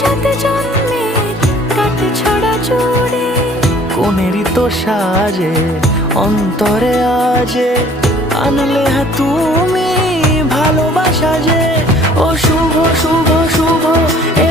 সাত জন্মের কাট ছড়া জুড়ে। কোনেরই তো সাজে অন্তরে আজে আনলে হ্যাঁ তুমি ভালোবাসা যে। ও শুভ শুভ শুভ এ